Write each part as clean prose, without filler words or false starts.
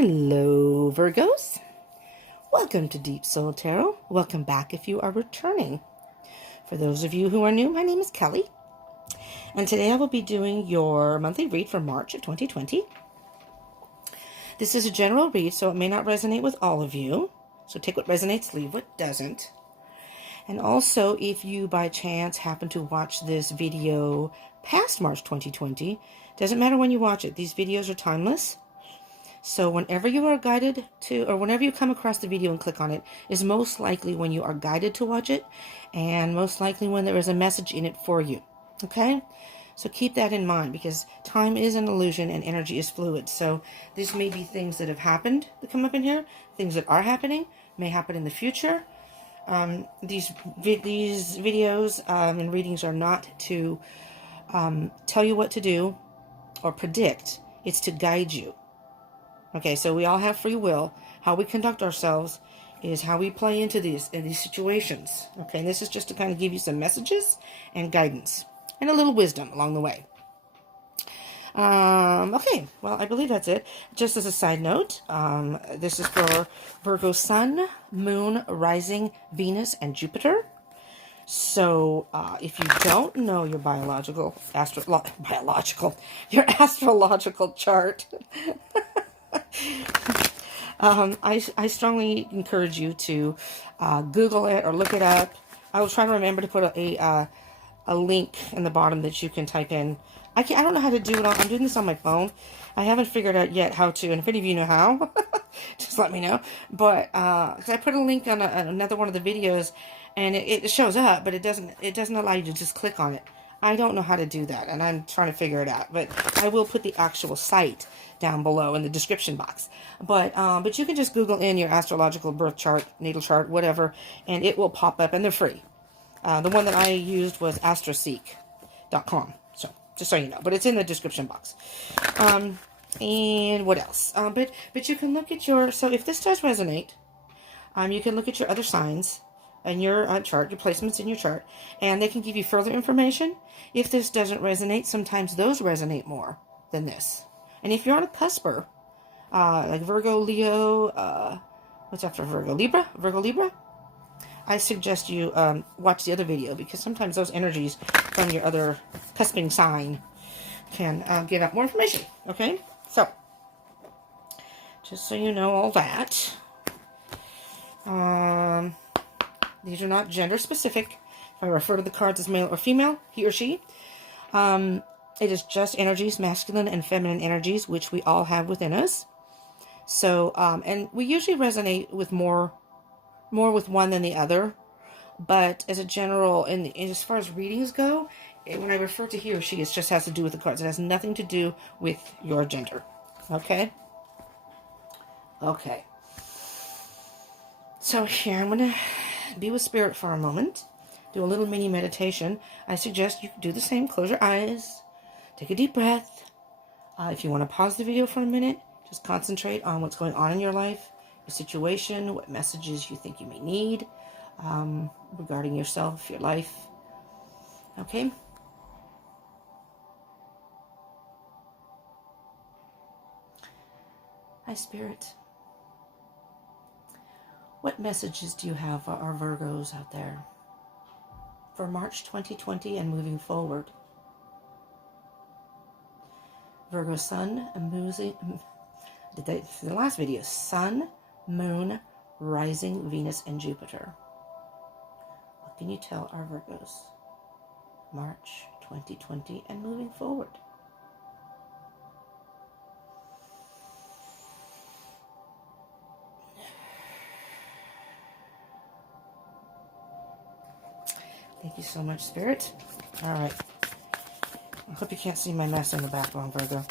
Hello, Virgos. Welcome to Deep Soul Tarot. Welcome back if you are returning. For those of you who are new, my name is Kelly. And today I will be doing your monthly read for March of 2020. This is a general read, so it may not resonate with all of you. So take what resonates, leave what doesn't. And also, if you by chance happen to watch this video past March 2020, doesn't matter when you watch it. These videos are timeless. So whenever you are guided to, or whenever you come across the video and click on it, is most likely when you are guided to watch it, and most likely when there is a message in it for you. Okay? So keep that in mind, because time is an illusion and energy is fluid. So these may be things that have happened that come up in here, things that are happening, may happen in the future. These videos and readings are not to tell you what to do or predict. It's to guide you. Okay, so we all have free will. How we conduct ourselves is how we play into these situations. Okay, and this is just to kind of give you some messages and guidance and a little wisdom along the way. Okay, well, I believe that's it. Just as a side note, this is for Virgo Sun, Moon, Rising, Venus, and Jupiter. So, if you don't know your your astrological chart, I strongly encourage you to Google it or look it up. I will try to remember to put a link in the bottom that you can type in. I don't know how to do it. I'm doing this on my phone. I haven't figured out yet how to, and if any of you know how, just let me know. But because I put a link on another one of the videos, and it shows up, but it doesn't allow you to just click on it. I don't know how to do that, and I'm trying to figure it out. But I will put the actual site down below in the description box. But you can just Google in your astrological birth chart, natal chart, whatever, and it will pop up, and they're free. The one that I used was astroseek.com. So just so you know, but it's in the description box. And what else? But you can look at your. So if this does resonate, you can look at your other signs and your chart, your placements in your chart, and they can give you further information. If this doesn't resonate, sometimes those resonate more than this. And if you're on a cusper, like Virgo, Leo, what's after Virgo? Virgo, Libra, I suggest you watch the other video, because sometimes those energies from your other cusping sign can give out more information. Okay? So, just so you know all that. These are not gender specific. If I refer to the cards as male or female, he or she. It is just energies, masculine and feminine energies, which we all have within us. So, and we usually resonate with more with one than the other. But as a general, and as far as readings go, when I refer to he or she, it just has to do with the cards. It has nothing to do with your gender. Okay? Okay. So here, I'm going to be with Spirit for a moment. Do a little mini meditation. I suggest you do the same. Close your eyes. Take a deep breath. If you want to pause the video for a minute, just concentrate on what's going on in your life, your situation, what messages you think you may need regarding yourself, your life. Okay? Hi, Spirit. What messages do you have for our Virgos out there for March 2020 and moving forward? Virgo Sun, the last video, Sun, Moon, Rising, Venus, and Jupiter. What can you tell our Virgos? March 2020 and moving forward. Thank you so much, Spirit. All right. I hope you can't see my mess in the background, Virgo.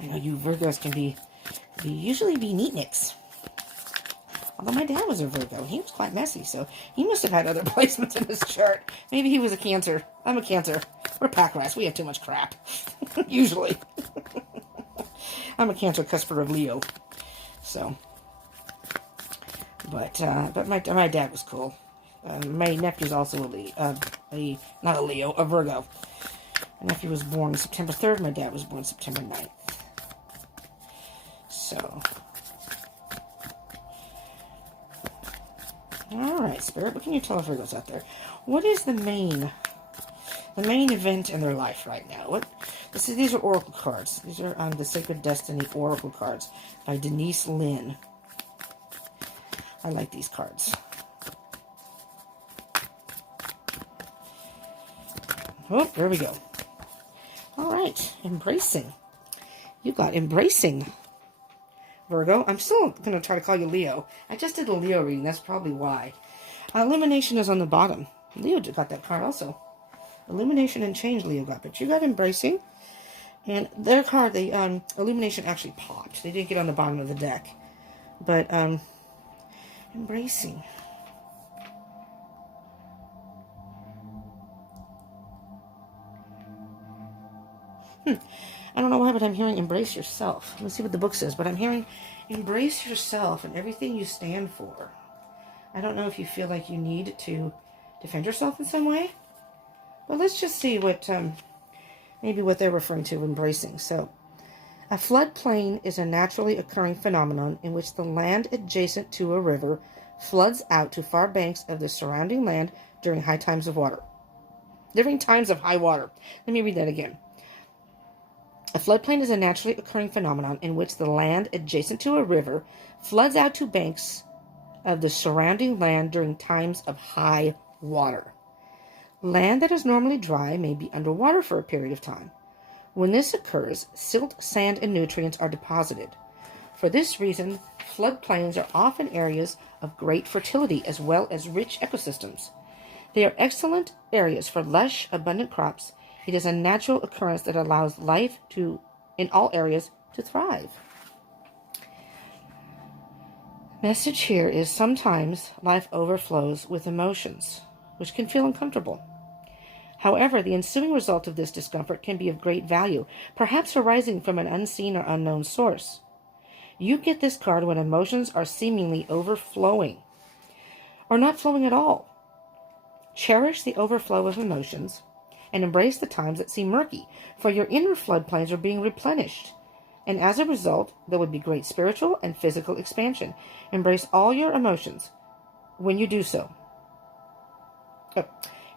I know you Virgos can usually be neatniks. Although my dad was a Virgo. He was quite messy, so he must have had other placements in his chart. Maybe he was a Cancer. I'm a Cancer. We're pack rats. We have too much crap. Usually. I'm a Cancer cusper of Leo. So. But my dad was cool. My nephew's also a Virgo. My nephew was born September 3rd. My dad was born September 9th. So, all right, Spirit, what can you tell us Virgos out there? What is the main event in their life right now? These are oracle cards. These are the Sacred Destiny oracle cards by Denise Lynn. I like these cards. Oh, there we go. All right, embracing. You got embracing, Virgo. I'm still going to try to call you Leo. I just did a Leo reading. That's probably why. Illumination is on the bottom. Leo got that card also. Illumination and change Leo got, but you got embracing. And their card, Illumination actually popped. They didn't get on the bottom of the deck. But, embracing. I don't know why, but I'm hearing embrace yourself. Let's see what the book says, but I'm hearing embrace yourself and everything you stand for. I don't know if you feel like you need to defend yourself in some way, but let's just see what, maybe what they're referring to embracing. So, a floodplain is a naturally occurring phenomenon in which the land adjacent to a river floods out to far banks of the surrounding land during high times of water. During times of high water. Let me read that again. A floodplain is a naturally occurring phenomenon in which the land adjacent to a river floods out to banks of the surrounding land during times of high water. Land that is normally dry may be underwater for a period of time. When this occurs, silt, sand, and nutrients are deposited. For this reason, floodplains are often areas of great fertility as well as rich ecosystems. They are excellent areas for lush, abundant crops. It is a natural occurrence that allows life in all areas to thrive. Message here is sometimes life overflows with emotions, which can feel uncomfortable. However, the ensuing result of this discomfort can be of great value, perhaps arising from an unseen or unknown source. You get this card when emotions are seemingly overflowing, or not flowing at all. Cherish the overflow of emotions, and embrace the times that seem murky, for your inner floodplains are being replenished. And as a result, there would be great spiritual and physical expansion. Embrace all your emotions when you do so.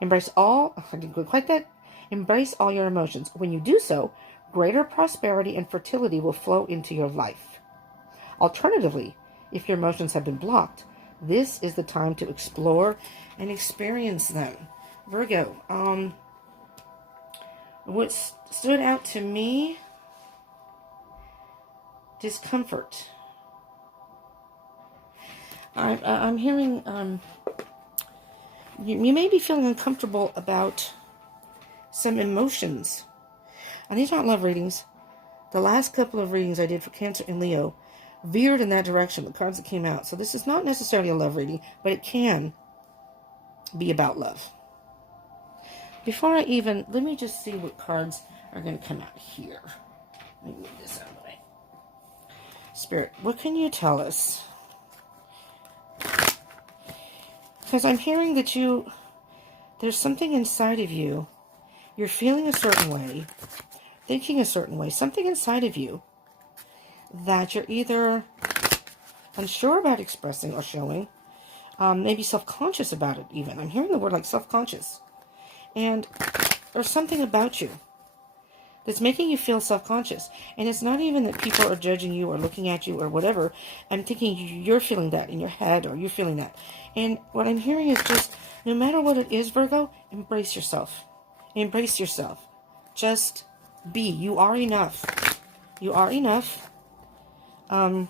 Embrace all your emotions. When you do so, greater prosperity and fertility will flow into your life. Alternatively, if your emotions have been blocked, this is the time to explore and experience them. Virgo, what stood out to me, discomfort. I'm hearing, you may be feeling uncomfortable about some emotions. And these aren't love readings. The last couple of readings I did for Cancer and Leo veered in that direction, the cards that came out. So this is not necessarily a love reading, but it can be about love. Before let me just see what cards are going to come out here. Let me move this out of the way. Spirit, what can you tell us? Because I'm hearing that there's something inside of you. You're feeling a certain way, thinking a certain way, something inside of you that you're either unsure about expressing or showing, maybe self-conscious about it even. I'm hearing the word like self-conscious. And there's something about you that's making you feel self-conscious. And it's not even that people are judging you or looking at you or whatever. I'm thinking you're feeling that in your head, or you're feeling that. And what I'm hearing is just, no matter what it is, Virgo, embrace yourself. Embrace yourself. Just be. You are enough. You are enough. I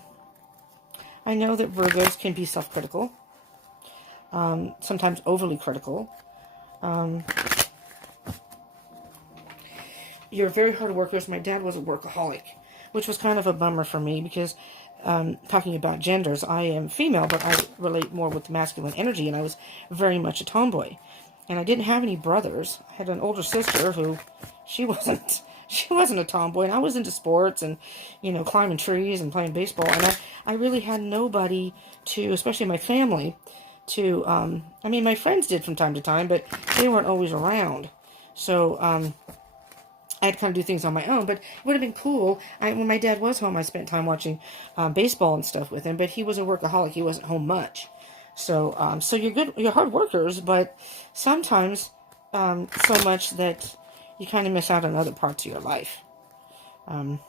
know that Virgos can be self-critical. Sometimes overly critical. You're very hard workers. My dad was a workaholic, which was kind of a bummer for me because, talking about genders, I am female, but I relate more with masculine energy, and I was very much a tomboy. And I didn't have any brothers. I had an older sister who, she wasn't a tomboy, and I was into sports and, climbing trees and playing baseball, and I really had nobody to, especially my family, to, my friends did from time to time, but they weren't always around. So, I had to kind of do things on my own, but it would have been cool. When my dad was home, I spent time watching baseball and stuff with him, but he was a workaholic. He wasn't home much. So, so you're hard workers, but sometimes so much that you kind of miss out on other parts of your life. I don't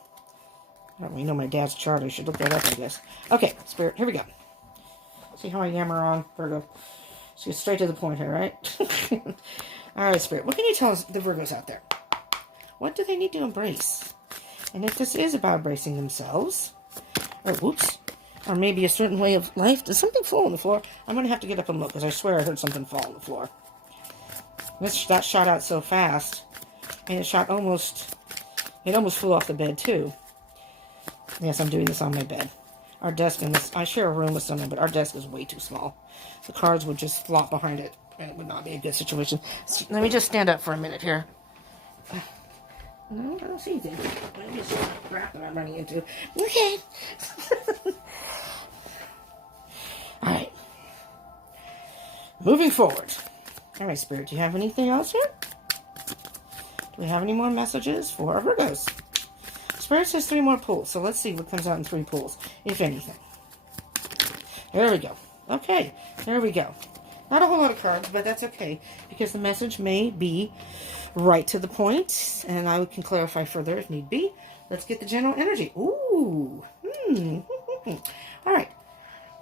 really know my dad's chart. I should look that up, I guess. Okay, Spirit, here we go. See how I yammer on, Virgo? Let's get straight to the point here, right? All right, Spirit, what can you tell us, the Virgos out there? What do they need to embrace? And if this is about embracing themselves, or whoops, or maybe a certain way of life, does something fall on the floor? I'm going to have to get up and look, because I swear I heard something fall on the floor. That shot out so fast, and it almost flew off the bed, too. Yes, I'm doing this on my bed. Our desk in this, I share a room with someone, but our desk is way too small. The cards would just flop behind it, and it would not be a good situation. So, let me just stand up for a minute here. No, I don't see anything. Let me just crap that I'm running into. Okay. Alright. Moving forward. Alright, Spirit, do you have anything else here? Do we have any more messages for our Virgos? Spirit says 3 more pulls, so let's see what comes out in 3 pulls, if anything. There we go. Okay, there we go. Not a whole lot of cards, but that's okay, because the message may be right to the point, and I can clarify further if need be. Let's get the general energy. Ooh. All right.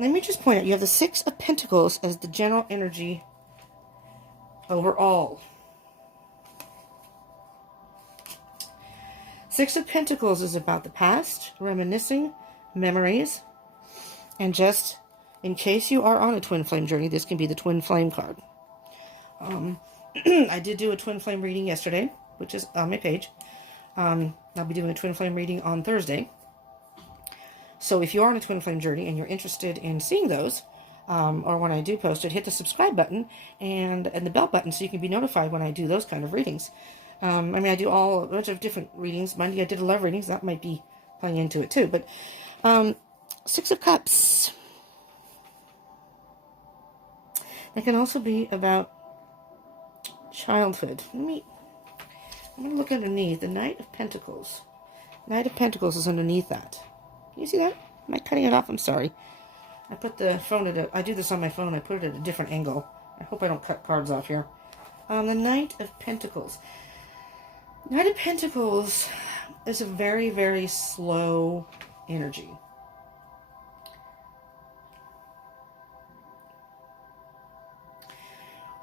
Let me just point out, you have the 6 of Pentacles as the general energy overall. 6 of Pentacles is about the past, reminiscing, memories, and just in case you are on a twin flame journey, this can be the twin flame card. I did do a twin flame reading yesterday, which is on my page. I'll be doing a twin flame reading on Thursday. So if you are on a twin flame journey and you're interested in seeing those, or when I do post it, hit the subscribe button and the bell button so you can be notified when I do those kind of readings. I mean, I do a bunch of different readings. Monday I did 11 readings. That might be playing into it too. But 6 of Cups. It can also be about childhood. I'm going to look underneath. The Knight of Pentacles. Knight of Pentacles is underneath that. Can you see that? Am I cutting it off? I'm sorry. I put the phone I do this on my phone. I put it at a different angle. I hope I don't cut cards off here. The Knight of Pentacles. Knight of Pentacles is a very, very slow energy.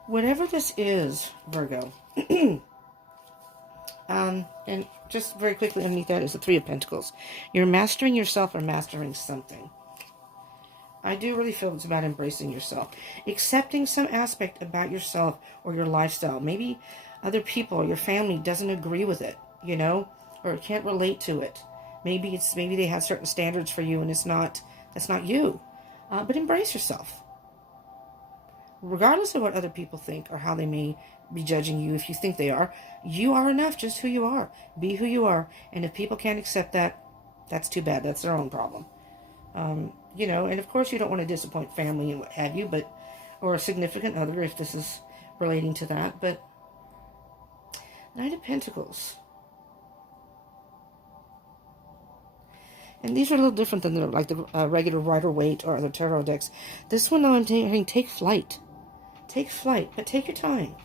Whatever this is, Virgo, and just very quickly underneath that is the 3 of Pentacles. You're mastering yourself or mastering something. I do really feel it's about embracing yourself. Accepting some aspect about yourself or your lifestyle. Maybe other people or your family doesn't agree with it, you know, or can't relate to it. Maybe they have certain standards for you and that's not you. But embrace yourself. Regardless of what other people think or how they may be judging you, if you think they are, you are enough just who you are. Be who you are. And if people can't accept that, that's too bad. That's their own problem. You know, and of course you don't want to disappoint family and what have you, or a significant other if this is relating to that. But Knight of Pentacles. And these are a little different than the regular Rider-Waite or other tarot decks. This one, I'm saying, take flight. Take flight, but take your time.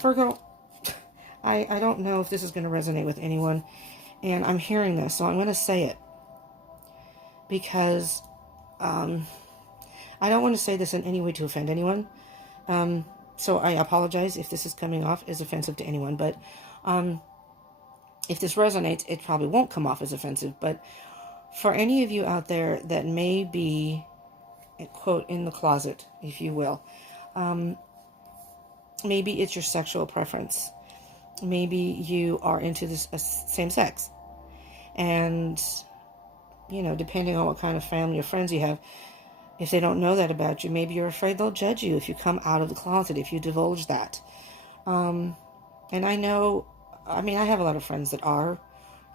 Virgo, I don't know if this is going to resonate with anyone, and I'm hearing this, so I'm going to say it. Because I don't want to say this in any way to offend anyone. So I apologize if this is coming off as offensive to anyone, but if this resonates, it probably won't come off as offensive. But for any of you out there that may be, quote, in the closet, if you will, maybe it's your sexual preference. Maybe you are into this same sex. And, you know, depending on what kind of family or friends you have, if they don't know that about you, maybe you're afraid they'll judge you if you come out of the closet, if you divulge that. And I know, I mean, I have a lot of friends that are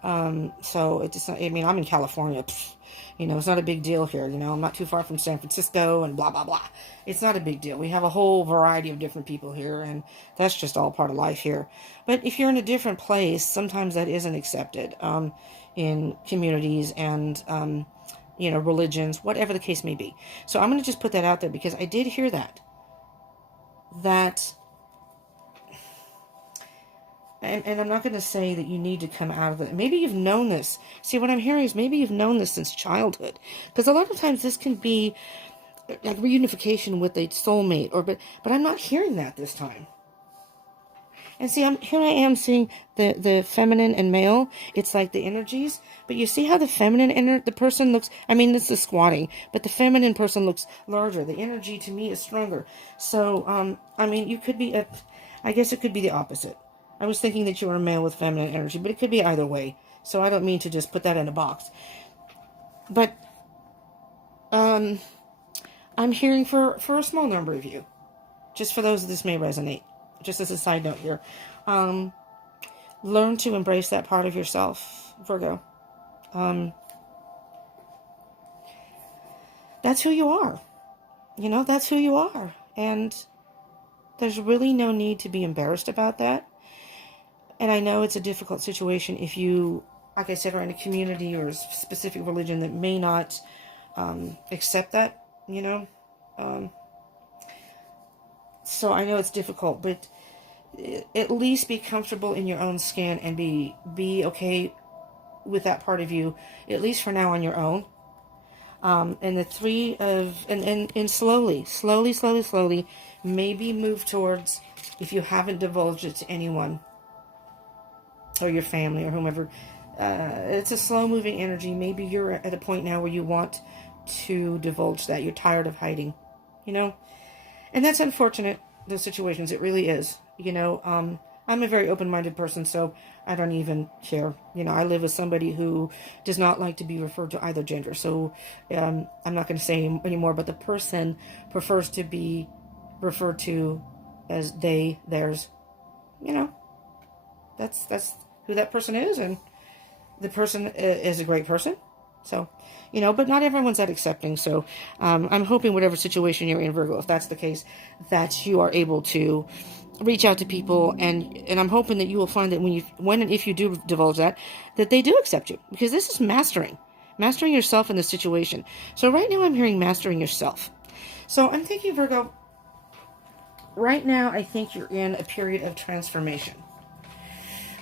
So it's not, I mean, I'm in California. You know, it's not a big deal here. You know, I'm not too far from San Francisco and blah, blah, blah. It's not a big deal. We have a whole variety of different people here, and that's just all part of life here. But if you're in a different place, sometimes that isn't accepted in communities and, you know, religions, whatever the case may be. So I'm going to just put that out there because I did hear that. And I'm not going to say that you need to come out of it. Maybe you've known this. See, what I'm hearing is maybe you've known this since childhood. Because a lot of times this can be like reunification with a soulmate. But I'm not hearing that this time. And see, here I am seeing the feminine and male. It's like the energies. But you see how the feminine the person looks, I mean, this is squatting. But the feminine person looks larger. The energy to me is stronger. So, I mean, you could be, I guess it could be the opposite. I was thinking that you were a male with feminine energy, but it could be either way. So I don't mean to just put that in a box. But I'm hearing for a small number of you, just for those this may resonate, just as a side note here, learn to embrace that part of yourself, Virgo. That's who you are. You know, that's who you are. And there's really no need to be embarrassed about that. And I know it's a difficult situation if you, like I said, are in a community or a specific religion that may not accept that, you know. So I know it's difficult, but at least be comfortable in your own skin and be okay with that part of you, at least for now, on your own. And the three of, and slowly, maybe move towards, if you haven't divulged it to anyone, or your family or whomever, it's a slow moving energy. Maybe you're at a point now where you want to divulge that. You're tired of hiding, you know, and that's unfortunate, those situations. It really is, you know. I'm a very open-minded person, so I don't even care. You know, I live with somebody who does not like to be referred to either gender, so I'm not going to say anymore, but the person prefers to be referred to as they, theirs. You know, that's who that person is, and the person is a great person. So, you know, but not everyone's that accepting. So I'm hoping whatever situation you're in, Virgo, if that's the case, that you are able to reach out to people, and I'm hoping that you will find that when and if you do divulge that they do accept you, because this is mastering yourself in the situation. So right now I'm hearing mastering yourself. So I'm thinking, Virgo, right now I think you're in a period of transformation.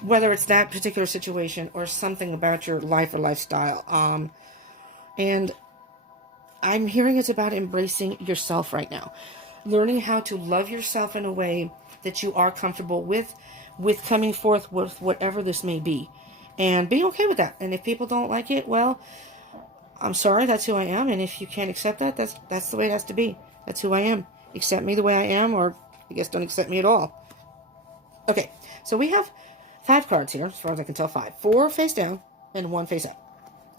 Whether it's that particular situation or something about your life or lifestyle. And I'm hearing it's about embracing yourself right now. Learning how to love yourself in a way that you are comfortable with coming forth with whatever this may be. And being okay with that. And if people don't like it, well, I'm sorry, that's who I am. And if you can't accept that, that's the way it has to be. That's who I am. Accept me the way I am, or I guess don't accept me at all. Okay, so we have 5 cards here, as far as I can tell. 5. 4 face down and 1 face up.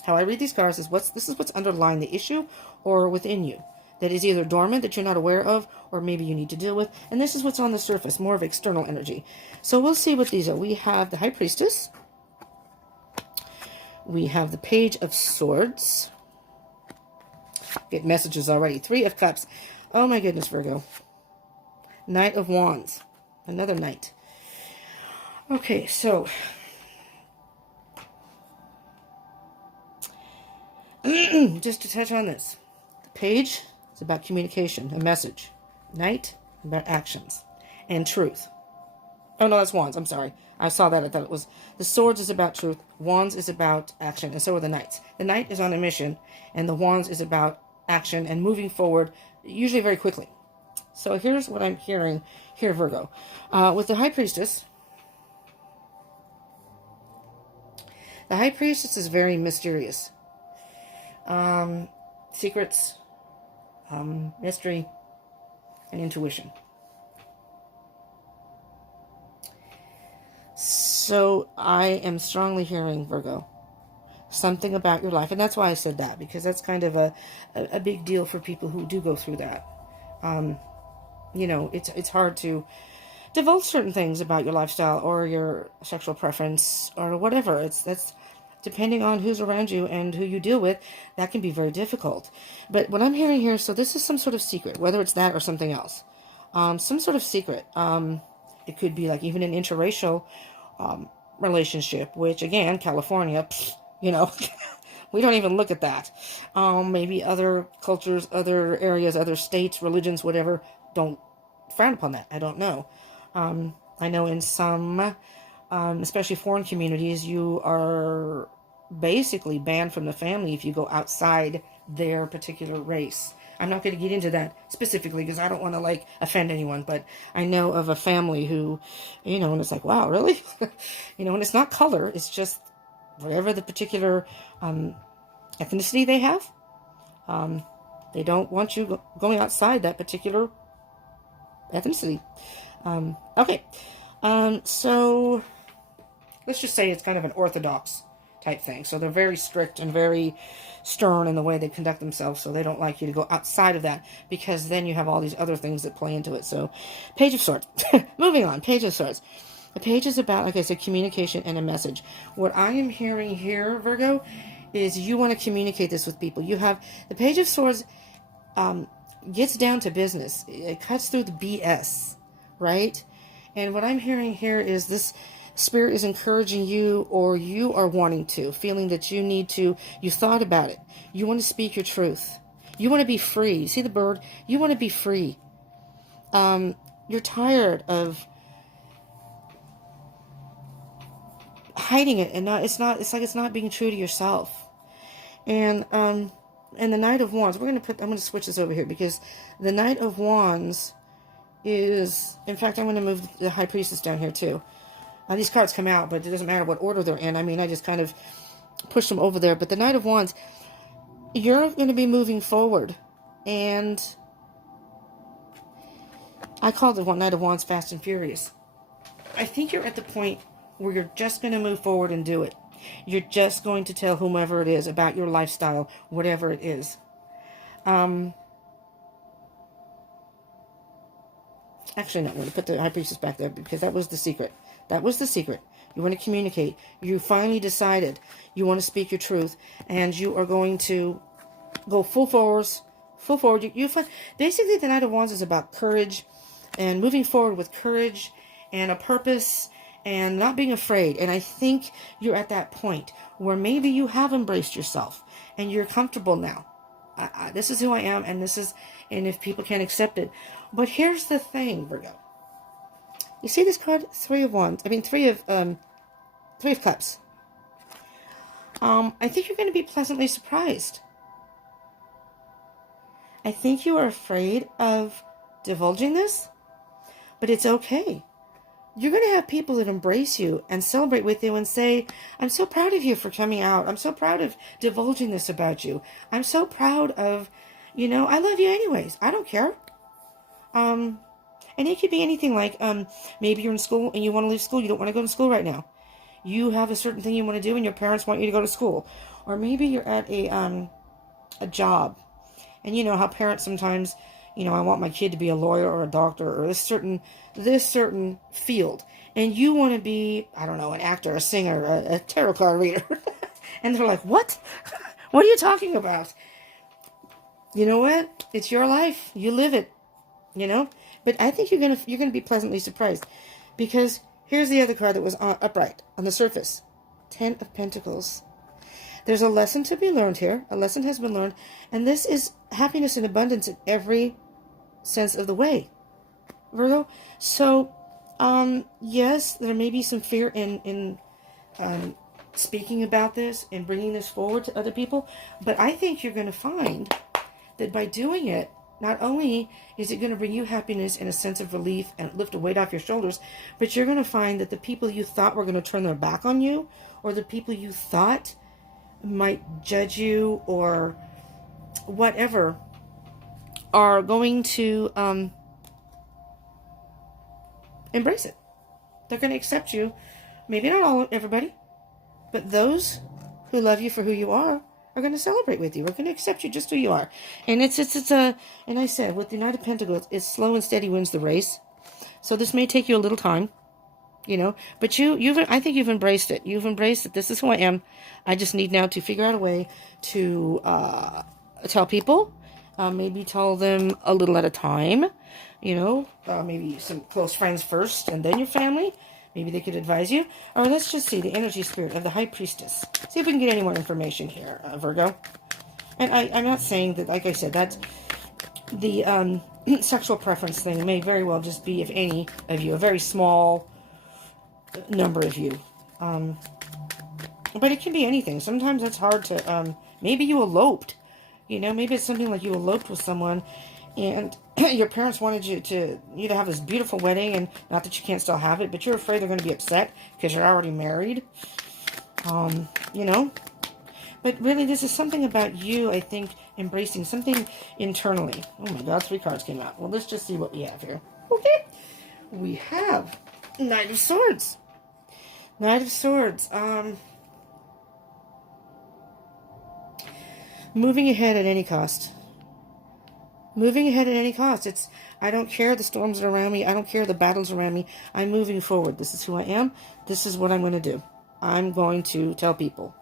How I read these cards is this is what's underlying the issue or within you that is either dormant, that you're not aware of, or maybe you need to deal with. And this is what's on the surface, more of external energy. So we'll see what these are. We have the High Priestess. We have the Page of Swords. Get messages already. 3 of Cups. Oh my goodness, Virgo. Knight of Wands. Another Knight. Okay, so just to touch on this. The Page is about communication, a message. Knight, about actions and truth. Oh, no, that's Wands. I'm sorry. I saw that. I thought it was... The Swords is about truth. Wands is about action, and so are the Knights. The Knight is on a mission, and the Wands is about action and moving forward, usually very quickly. So here's what I'm hearing here, Virgo. With the High Priestess... The High Priestess is very mysterious. Secrets, mystery, and intuition. So I am strongly hearing, Virgo, something about your life. And that's why I said that, because that's kind of a big deal for people who do go through that. You know, it's hard to divulge certain things about your lifestyle or your sexual preference or whatever. That's depending on who's around you and who you deal with, that can be very difficult. But what I'm hearing here, so this is some sort of secret, whether it's that or something else. Some sort of secret. It could be like even an interracial relationship, which again, California, you know, we don't even look at that. Maybe other cultures, other areas, other states, religions, whatever, don't frown upon that. I don't know. I know in some, especially foreign communities, you are basically banned from the family if you go outside their particular race. I'm not going to get into that specifically because I don't want to like offend anyone, but I know of a family who, you know, and it's like, wow, really? You know, and it's not color, it's just whatever the particular ethnicity they have. They don't want you going outside that particular ethnicity. Okay. So let's just say it's kind of an orthodox type thing. So they're very strict and very stern in the way they conduct themselves. So they don't like you to go outside of that because then you have all these other things that play into it. So Page of Swords. Moving on. Page of Swords. The page is about, like I said, communication and a message. What I am hearing here, Virgo, is you want to communicate this with people. You have the Page of Swords gets down to business. It cuts through the BS, right? And what I'm hearing here is this Spirit is encouraging you, or you are wanting to, feeling that you need to, you thought about it. You want to speak your truth. You want to be free. You see the bird? You want to be free. You're tired of hiding it, and it's like it's not being true to yourself. And the Knight of Wands, I'm going to switch this over here because the Knight of Wands is, in fact, I'm going to move the High Priestess down here too. These cards come out, but it doesn't matter what order they're in. I mean, I just kind of push them over there. But the Knight of Wands, you're going to be moving forward. And I call the Knight of Wands fast and furious. I think you're at the point where you're just going to move forward and do it. You're just going to tell whomever it is about your lifestyle, whatever it is. Actually, no, I'm going to put the High Priestess back there because that was the secret. That was the secret. You want to communicate. You finally decided you want to speak your truth, and you are going to go full forward. Basically, the Knight of Wands is about courage and moving forward with courage and a purpose and not being afraid. And I think you're at that point where maybe you have embraced yourself and you're comfortable now. This is who I am, and if people can't accept it. But here's the thing, Virgo. You see this card, Three of Cups. I think you're going to be pleasantly surprised. I think you are afraid of divulging this, but it's okay. You're going to have people that embrace you and celebrate with you and say, I'm so proud of you for coming out. I'm so proud of divulging this about you. I'm so proud of, I love you anyways. I don't care. And it could be anything like, maybe you're in school and you want to leave school. You don't want to go to school right now. You have a certain thing you want to do and your parents want you to go to school. Or maybe you're at a job. And you know how parents sometimes, I want my kid to be a lawyer or a doctor or this certain field. And you want to be, I don't know, an actor, a singer, a tarot card reader. And they're like, what? What are you talking about? You know what? It's your life. You live it. But I think you're gonna be pleasantly surprised, because here's the other card that was upright on the surface. 10 of Pentacles. There's a lesson to be learned here. A lesson has been learned, and this is happiness and abundance in every sense of the way, Virgo. So, yes, there may be some fear in speaking about this and bringing this forward to other people, but I think you're going to find that by doing it, not only is it going to bring you happiness and a sense of relief and lift a weight off your shoulders, but you're going to find that the people you thought were going to turn their back on you, or the people you thought might judge you or whatever, are going to embrace it. They're going to accept you. Maybe not everybody, but those who love you for who you are going to celebrate with you. We're going to accept you just who you are. And and I said, with the United Pentacles, it's slow and steady wins the race. So this may take you a little time. you know. But I think you've embraced it. You've embraced it. This is who I am. I just need now to figure out a way to tell people. Maybe tell them a little at a time, you know. Maybe some close friends first, and then your family. Maybe they could advise you. Or let's just see the energy spirit of the High Priestess. See if we can get any more information here, Virgo. And I'm not saying that, like I said, that's the sexual preference thing may very well just be, if any of you, a very small number of you. But it can be anything. Sometimes it's hard to, maybe you eloped. You know, maybe it's something like you eloped with someone and your parents wanted you to have this beautiful wedding, and not that you can't still have it, but you're afraid they're going to be upset because you're already married. You know. But really, this is something about you, I think, embracing something internally. Oh my God, 3 cards came out. Well, let's just see what we have here. Okay. We have Knight of Swords. Knight of Swords. Moving ahead at any cost. Moving ahead at any cost. I don't care the storms are around me. I don't care the battles around me. I'm moving forward. This is who I am. This is what I'm going to do. I'm going to tell people.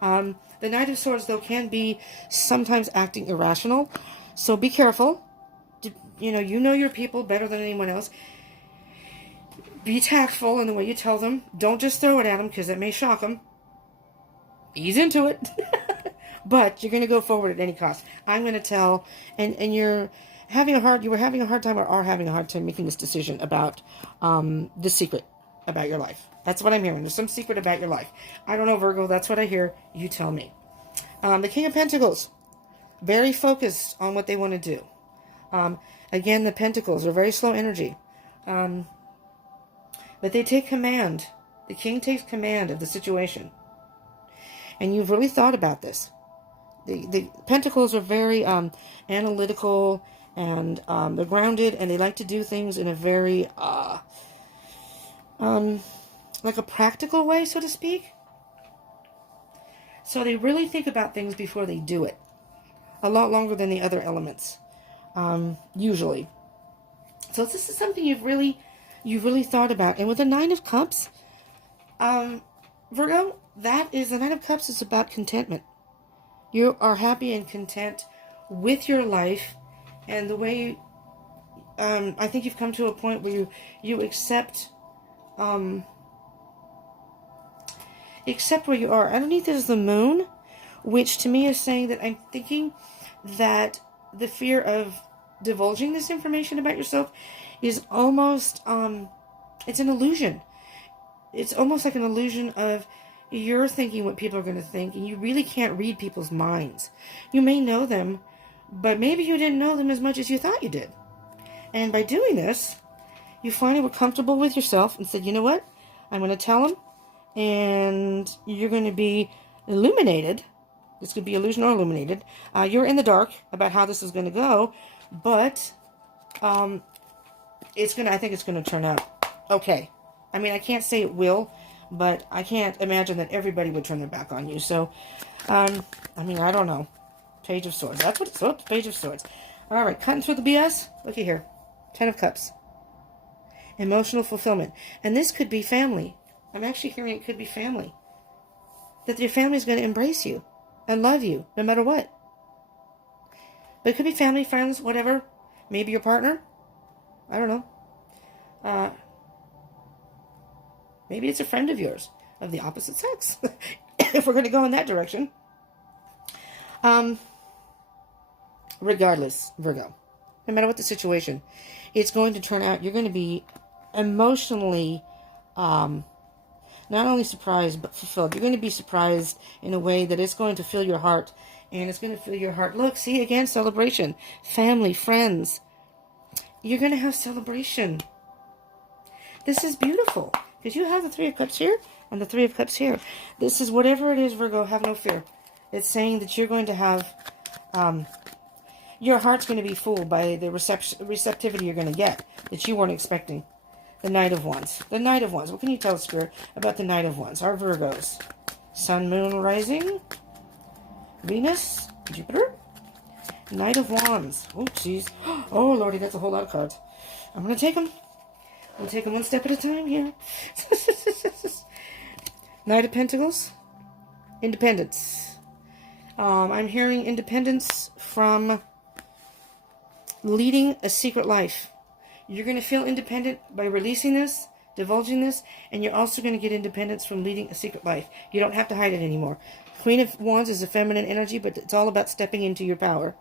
The Knight of Swords, though, can be sometimes acting irrational. So be careful. You know your people better than anyone else. Be tactful in the way you tell them. Don't just throw it at them, because it may shock them. Ease into it. But you're going to go forward at any cost. I'm going to tell, and you were having a hard time or are having a hard time making this decision about the secret about your life. That's what I'm hearing. There's some secret about your life. I don't know, Virgo. That's what I hear. You tell me. The King of Pentacles. Very focused on what they want to do. Again, the Pentacles are very slow energy. But they take command. The King takes command of the situation. And you've really thought about this. The Pentacles are very analytical, and they're grounded, and they like to do things in a very like a practical way, so to speak. So they really think about things before they do it. A lot longer than the other elements, usually. So this is something you've really thought about. And with the Nine of Cups, Virgo, the Nine of Cups is about contentment. You are happy and content with your life, and the way I think you've come to a point where you accept where you are. Underneath is the Moon, which to me is saying that I'm thinking that the fear of divulging this information about yourself is almost it's an illusion. It's almost like an illusion of you're thinking what people are going to think, and you really can't read people's minds. You may know them, but maybe you didn't know them as much as you thought you did. And by doing this, you finally were comfortable with yourself and said, you know what? I'm going to tell them, and you're going to be illuminated. This could be illusion or illuminated. You're in the dark about how this is going to go, but I think it's going to turn out okay. I mean, I can't say it will, but I can't imagine that everybody would turn their back on you. So, I mean, I don't know. Page of Swords. That's what it's called. Page of Swords. All right, cutting through the BS. Looky here. 10 of Cups. Emotional fulfillment. And this could be family. I'm actually hearing it could be family. That your family is going to embrace you and love you no matter what. But it could be family, friends, whatever. Maybe your partner. I don't know. Maybe it's a friend of yours, of the opposite sex, if we're going to go in that direction. Regardless, Virgo, no matter what the situation, it's going to turn out, you're going to be emotionally, not only surprised, but fulfilled. You're going to be surprised in a way that it's going to fill your heart, and it's going to fill your heart. Look, see, again, celebration, family, friends. You're going to have celebration. This is beautiful. Because you have the Three of Cups here and the Three of Cups here. This is whatever it is, Virgo, have no fear. It's saying that you're going to have, your heart's going to be fooled by the receptivity you're going to get that you weren't expecting. The Knight of Wands. The Knight of Wands. What can you tell us, Spirit, about the Knight of Wands? Our Virgos. Sun, Moon, Rising. Venus. Jupiter. Knight of Wands. Oh, jeez. Oh, Lordy, that's a whole lot of cards. I'm going to take them. We'll take them one step at a time here. Knight of Pentacles. Independence. I'm hearing independence from leading a secret life. You're going to feel independent by releasing this, divulging this, and you're also going to get independence from leading a secret life. You don't have to hide it anymore. Queen of Wands is a feminine energy, but it's all about stepping into your power.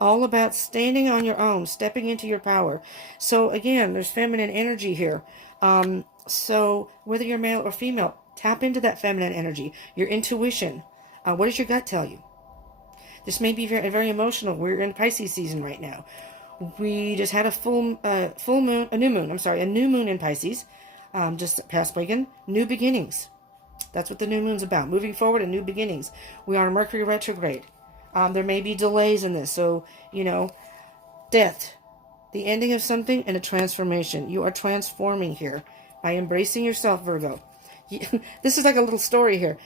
All about standing on your own, stepping into your power. So again, there's feminine energy here. So whether you're male or female, tap into that feminine energy, your intuition. What does your gut tell you? This may be very, very emotional. We're in Pisces season right now. We just had a new moon in Pisces, just past weekend. New beginnings. That's what the new moon's about. Moving forward and new beginnings. We are in Mercury retrograde. There may be delays in this. So, death, the ending of something and a transformation. You are transforming here by embracing yourself, Virgo. This is like a little story here.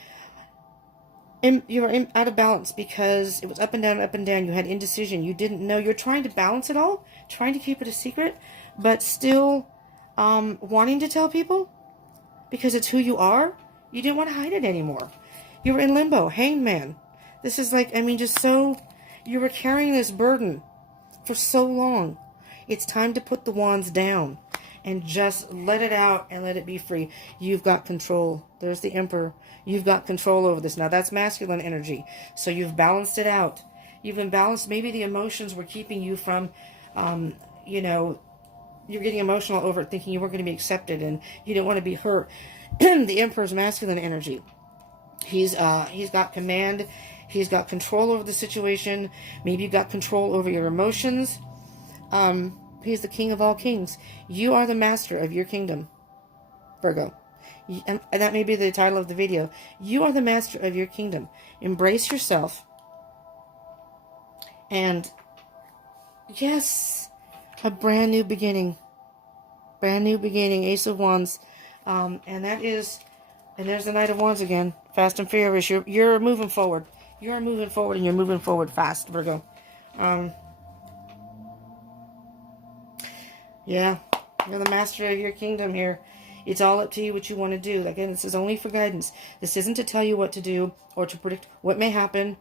You were out of balance because it was up and down, up and down. You had indecision. You didn't know. You're trying to balance it all, trying to keep it a secret, but still wanting to tell people because it's who you are. You didn't want to hide it anymore. You were in limbo, hanged man. This is like, just so, you were carrying this burden for so long. It's time to put the wands down and just let it out and let it be free. You've got control. There's the Emperor. You've got control over this. Now, that's masculine energy. So you've balanced it out. You've imbalanced. Maybe the emotions were keeping you from, you're getting emotional over it, thinking you weren't going to be accepted and you didn't want to be hurt. The Emperor's masculine energy. He's got command. He's got control over the situation. Maybe you've got control over your emotions. He's the king of all kings. You are the master of your kingdom, Virgo. And that may be the title of the video. You are the master of your kingdom. Embrace yourself. And yes, a brand new beginning. Brand new beginning. Ace of Wands. And there's the Knight of Wands again. Fast and furious. You're moving forward. You're moving forward, and you're moving forward fast, Virgo. Yeah, you're the master of your kingdom here. It's all up to you what you want to do. Again, this is only for guidance. This isn't to tell you what to do or to predict what may happen.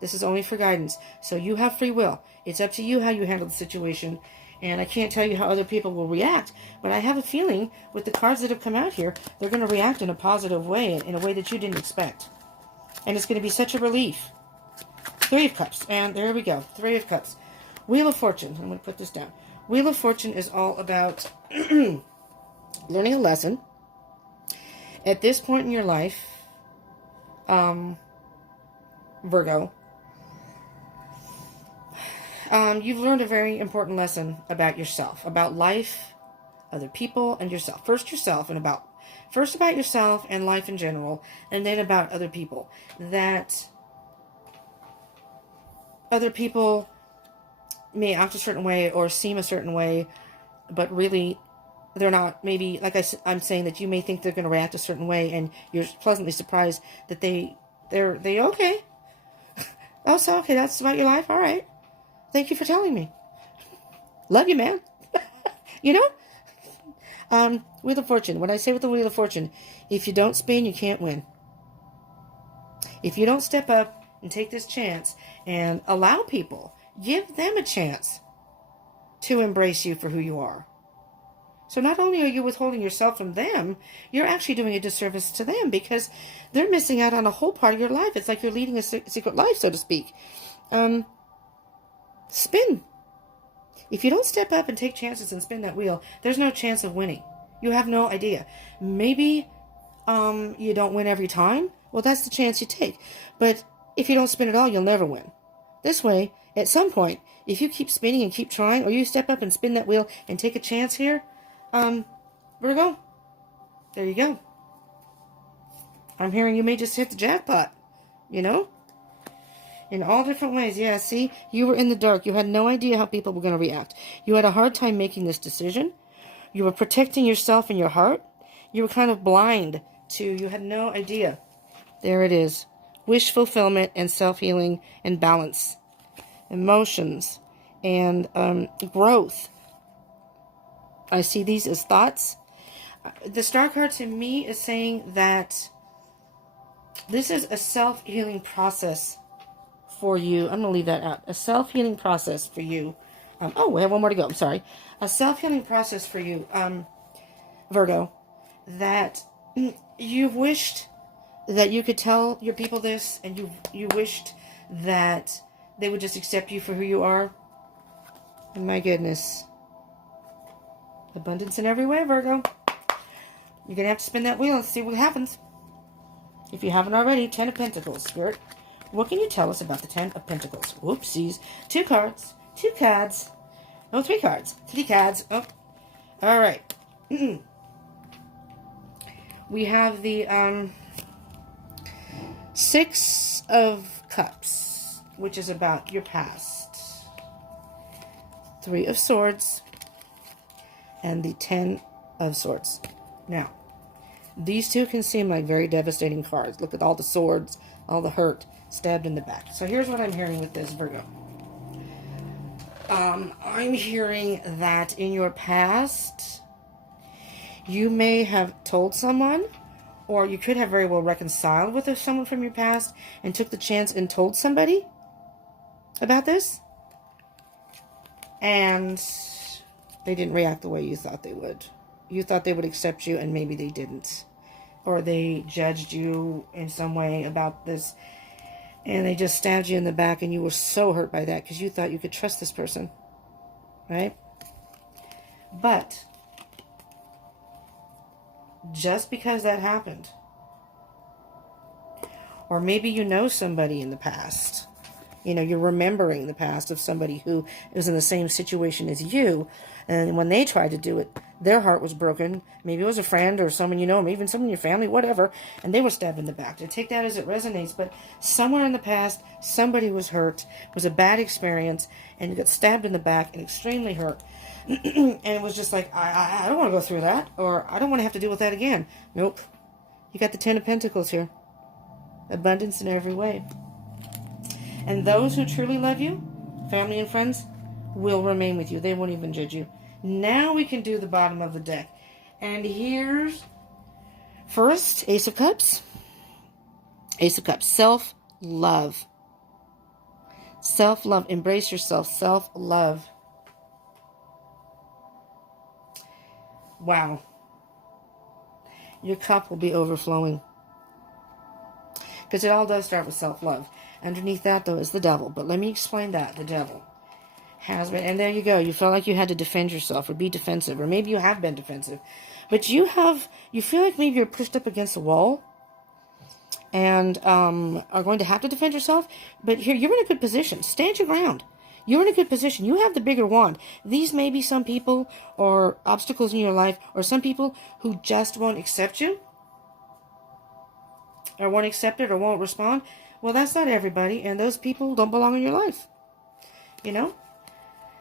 This is only for guidance. So you have free will. It's up to you how you handle the situation. And I can't tell you how other people will react, but I have a feeling with the cards that have come out here, they're going to react in a positive way, in a way that you didn't expect. And it's going to be such a relief. Three of Cups. And there we go. Three of Cups. Wheel of Fortune. I'm going to put this down. Wheel of Fortune is all about learning a lesson. At this point in your life, Virgo, you've learned a very important lesson about yourself, about life, other people, and yourself. First yourself, and first about yourself and life in general, and then about other people. That other people may act a certain way or seem a certain way, but really they're not. Maybe, like I'm saying, that you may think they're going to react a certain way, and you're pleasantly surprised that they're okay. Oh, so okay, that's about your life? All right. Thank you for telling me. Love you, man. Wheel of Fortune. When I say with the Wheel of Fortune, if you don't spin, you can't win. If you don't step up and take this chance and allow people, give them a chance to embrace you for who you are. So not only are you withholding yourself from them, you're actually doing a disservice to them because they're missing out on a whole part of your life. It's like you're leading a secret life, so to speak. Spin. If you don't step up and take chances and spin that wheel, there's no chance of winning. You have no idea. Maybe you don't win every time. Well, that's the chance you take. But if you don't spin at all, you'll never win. This way, at some point, if you keep spinning and keep trying, or you step up and spin that wheel and take a chance here, Virgo, there you go. I'm hearing you may just hit the jackpot, in all different ways. Yeah, see, you were in the dark. You had no idea how people were going to react. You had a hard time making this decision. You were protecting yourself and your heart. You were kind of blind to, you had no idea. There it is. Wish fulfillment and self-healing and balance. Emotions and growth. I see these as thoughts. The Star card to me is saying that this is a self-healing process for you. I'm going to leave that out. A self-healing process for you. Oh, we have one more to go. I'm sorry. A self-healing process for you, Virgo, that you've wished that you could tell your people this, and you wished that they would just accept you for who you are. And my goodness. Abundance in every way, Virgo. You're going to have to spin that wheel and see what happens. If you haven't already, 10 of Pentacles. Spirit, what can you tell us about the 10 of Pentacles? Whoopsies. 2 cards. 2 cards. Oh, 3 cards. 3 cards. Oh. All right. We have the 6 of Cups, which is about your past. 3 of Swords. And the 10 of Swords. Now, these two can seem like very devastating cards. Look at all the swords, all the hurt, stabbed in the back. So here's what I'm hearing with this, Virgo. I'm hearing that in your past, you may have told someone, or you could have very well reconciled with someone from your past and took the chance and told somebody about this. And they didn't react the way you thought they would. You thought they would accept you, and maybe they didn't. Or they judged you in some way about this, and they just stabbed you in the back, and you were so hurt by that because you thought you could trust this person. Right? But just because that happened, or maybe you know somebody in the past, you know, you're remembering the past of somebody who was in the same situation as you, and when they tried to do it, their heart was broken. Maybe it was a friend or someone you know, or even someone in your family, whatever, and they were stabbed in the back. To take that as it resonates, but somewhere in the past, somebody was hurt, it was a bad experience, and you got stabbed in the back and extremely hurt. And it was just like, I don't want to go through that, or I don't want to have to deal with that again. Nope. You got the 10 of Pentacles here. Abundance in every way. And those who truly love you, family and friends, will remain with you. They won't even judge you. Now we can do the bottom of the deck. And here's, first, Ace of Cups. Ace of Cups. Self-love. Self-love. Embrace yourself. Self-love. Wow. Your cup will be overflowing. Because it all does start with self-love. Underneath that, though, is the devil. But let me explain that. The devil has been, and there you go. You felt like you had to defend yourself or be defensive, or maybe you have been defensive. But you feel like maybe you're pushed up against a wall and are going to have to defend yourself. But here, you're in a good position. Stand your ground. You're in a good position. You have the bigger wand. These may be some people or obstacles in your life, or some people who just won't accept you, or won't accept it, or won't respond. Well, that's not everybody, and those people don't belong in your life. You know?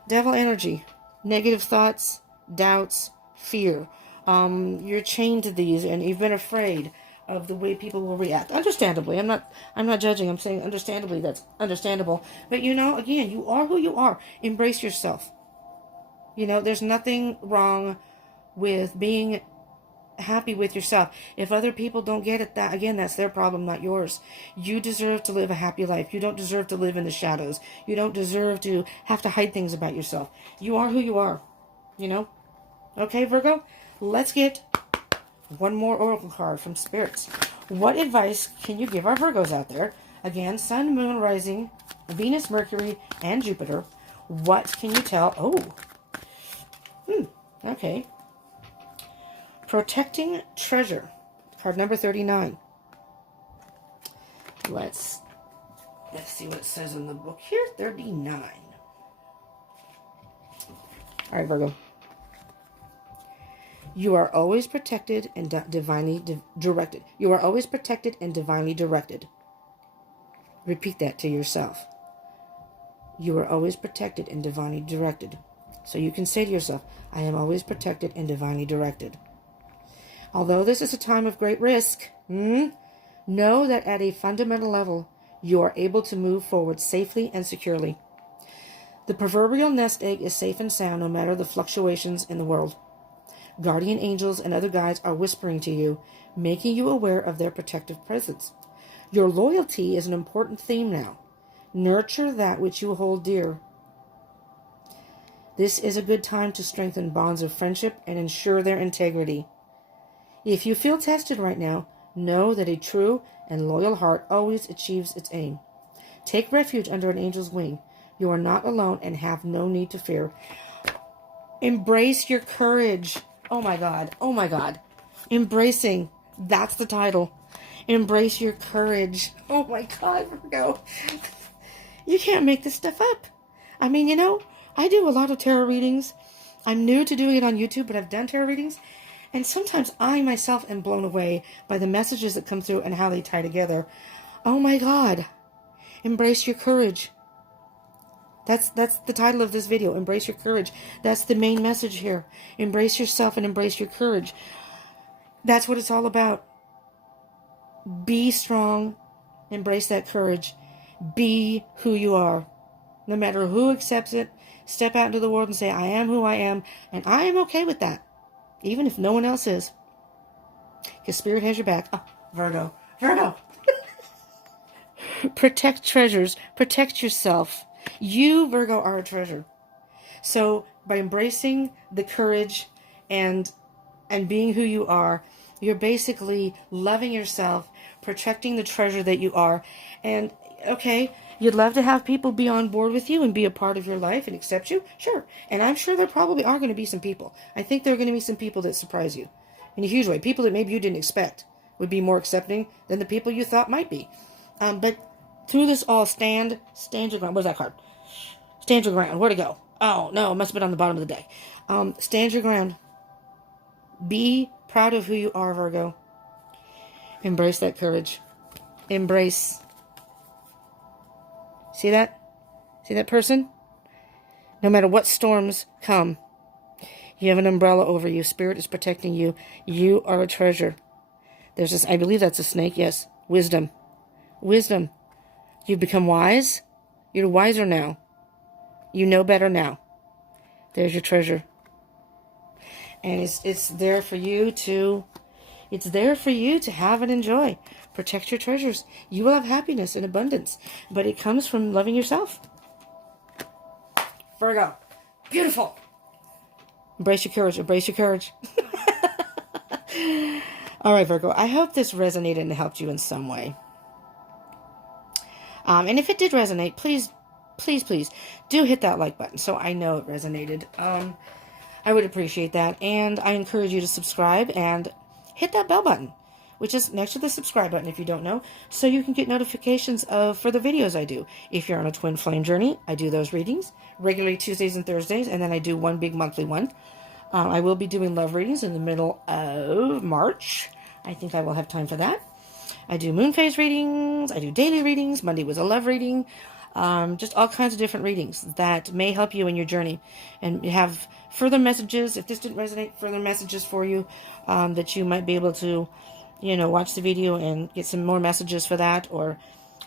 Devil energy, negative thoughts, doubts, fear. You're chained to these, and you've been afraid of the way people will react. Understandably, I'm not judging. I'm saying understandably, that's understandable. But you know, again, you are who you are. Embrace yourself. You know, there's nothing wrong with being happy with yourself. If other people don't get it, that again, that's their problem, not yours. You deserve to live a happy life. You don't deserve to live in the shadows. You don't deserve to have to hide things about yourself. You are who you are, you know? Okay, Virgo, let's get one more oracle card from spirits. What advice can you give our Virgos out there? Again, Sun, Moon, Rising, Venus, Mercury, and Jupiter. What can you tell? Okay. Protecting treasure. Card number 39. Let's see what it says in the book here. 39. All right, Virgo. You are always protected and divinely directed. You are always protected and divinely directed. Repeat that to yourself. You are always protected and divinely directed. So you can say to yourself, I am always protected and divinely directed. Although this is a time of great risk, know that at a fundamental level, you are able to move forward safely and securely. The proverbial nest egg is safe and sound no matter the fluctuations in the world. Guardian angels and other guides are whispering to you, making you aware of their protective presence. Your loyalty is an important theme now. Nurture that which you hold dear. This is a good time to strengthen bonds of friendship and ensure their integrity. If you feel tested right now, know that a true and loyal heart always achieves its aim. Take refuge under an angel's wing. You are not alone and have no need to fear. Embrace your courage. Oh my God. Oh my God. Embracing. That's the title. Embrace your courage. Oh my God, Virgo. You can't make this stuff up. I mean, you know, I do a lot of tarot readings. I'm new to doing it on YouTube, but I've done tarot readings. And sometimes I myself am blown away by the messages that come through and how they tie together. Oh my God. Embrace your courage. That's the title of this video. Embrace your courage. That's the main message here. Embrace yourself and embrace your courage. That's what it's all about. Be strong. Embrace that courage. Be who you are. No matter who accepts it, step out into the world and say, I am who I am, and I am okay with that, even if no one else is. Because Spirit has your back. Oh, Virgo. Virgo. Protect treasures. Protect yourself. You, Virgo, are a treasure. So by embracing the courage and being who you are, you're basically loving yourself, protecting the treasure that you are. And, okay, you'd love to have people be on board with you and be a part of your life and accept you? Sure. And I'm sure there probably are going to be some people. I think there are going to be some people that surprise you in a huge way. People that maybe you didn't expect would be more accepting than the people you thought might be. But through this all, stand your ground. Where's that card? Stand your ground. Where'd it go? Oh, no, it must have been on the bottom of the deck. Stand your ground. Be proud of who you are, Virgo. Embrace that courage. Embrace. See that? See that person? No matter what storms come, you have an umbrella over you. Spirit is protecting you. You are a treasure. There's this, I believe that's a snake. Yes. Wisdom. Wisdom. You've become wise. You're wiser now. You know better now. There's your treasure. And it's there for you to have and enjoy. Protect your treasures. You will have happiness and abundance, but it comes from loving yourself. Virgo. Beautiful. Embrace your courage. Embrace your courage. All right, Virgo. I hope this resonated and helped you in some way. And if it did resonate, please do hit that like button so I know it resonated. I would appreciate that. And I encourage you to subscribe and hit that bell button, which is next to the subscribe button if you don't know, so you can get notifications for the videos I do. If you're on a twin flame journey, I do those readings regularly Tuesdays and Thursdays, and then I do one big monthly one. I will be doing love readings in the middle of March. I think I will have time for that. I do moon phase readings. I do daily readings. Monday was a love reading. Just all kinds of different readings that may help you in your journey, and you have further messages. If this didn't resonate, further messages for you that you might be able to, watch the video and get some more messages for that, or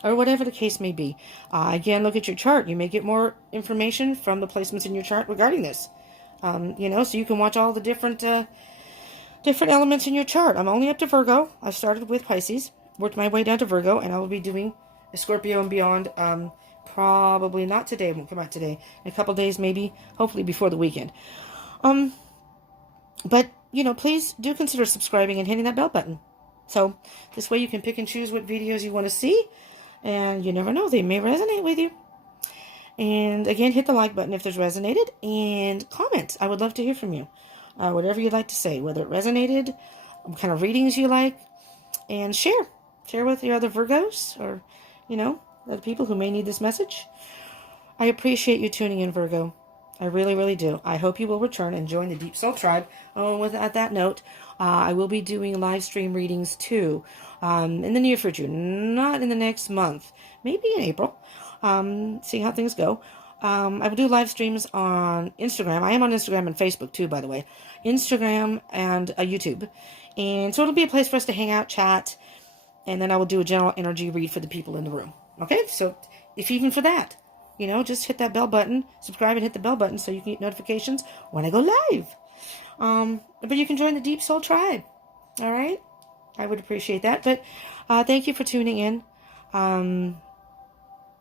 whatever the case may be. Again, look at your chart. You may get more information from the placements in your chart regarding this. So you can watch all the different elements in your chart. I'm only up to Virgo. I started with Pisces, worked my way down to Virgo, and I will be doing a Scorpio and beyond. Probably not today. It won't come out today. In a couple days, maybe. Hopefully before the weekend. But, please do consider subscribing and hitting that bell button. So, this way you can pick and choose what videos you want to see. And you never know, they may resonate with you. And again, hit the like button if there's resonated. And comment. I would love to hear from you. Whatever you'd like to say. Whether it resonated, what kind of readings you like. And share. Share with your other Virgos. Or, other people who may need this message. I appreciate you tuning in, Virgo. I really, really do. I hope you will return and join the Deep Soul Tribe. Oh, at that note, I will be doing live stream readings too in the near future. Not in the next month. Maybe in April. Seeing how things go. I will do live streams on Instagram. I am on Instagram and Facebook too, by the way. Instagram and YouTube. And so it'll be a place for us to hang out, chat. And then I will do a general energy read for the people in the room. Okay, so if even for that, just hit that bell button, subscribe and hit the bell button so you can get notifications when I go live. But you can join the Deep Soul Tribe. All right? I would appreciate that. But thank you for tuning in.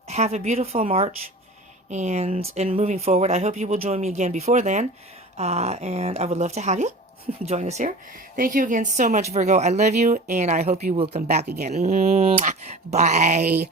Have a beautiful March. And moving forward, I hope you will join me again before then. And I would love to have you join us here. Thank you again so much, Virgo. I love you, and I hope you will come back again. Mwah. Bye.